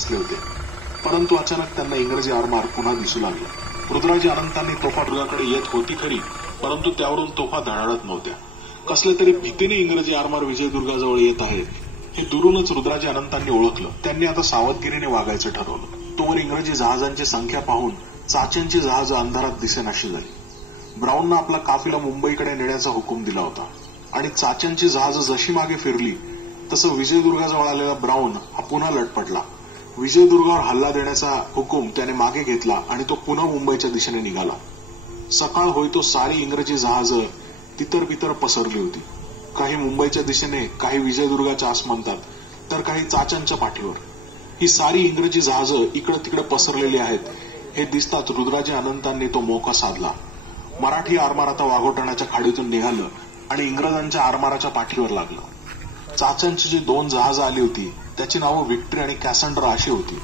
बसले होते. परंतु अचानक त्यांना इंग्रजी आरमार पुन्हा दिसू लागले. रुद्राजी अनंतांनी तोफा दुर्गाकडे येत होती खरी, परंतु त्यावरून तोफा धडाडत नव्हत्या. कसल्या तरी भीतीने इंग्रजी आरमार विजयदुर्गाजवळ येत आहेत हे दुरूनच रुद्राजी अनंतांनी ओळखलं. त्यांनी आता सावधगिरीने वागायचं ठरवलं. तोवर इंग्रजी जहाजांची संख्या पाहून चाच्यांची जहाज अंधारात दिसेनाशी झाली. ब्राऊननं आपला काफिला मुंबईकडे नेण्याचा हुकूम दिला होता आणि चाच्यांची जहाज जशी मागे फिरली तसं विजयदुर्गाजवळ आलेला ब्राऊन हा पुन्हा लटपटला. विजयदुर्गावर हल्ला देण्याचा हुकूम त्याने मागे घेतला आणि तो पुन्हा मुंबईच्या दिशेने निघाला. सकाळ होई तो सारी इंग्रजी जहाज तितर बितर पसरली होती. काही मुंबईच्या दिशेने, काही विजयदुर्गाच्या आसमंतात, तर काही चाच्यांच्या पाठीवर. ही सारी इंग्रजी जहाजं इकडे तिकडे पसरलेली आहेत हे दिसताच रुद्राजी अनंतांनी तो मोका साधला. मराठी आरमार आता वाघोटण्याच्या खाडीतून निघालं आणि इंग्रजांच्या आरमाराच्या पाठीवर लागलं. चाच्यांची जी 2 जहाजं आली होती त्याची नावं व्हिक्टरी आणि कॅसंड्रा अशी होती.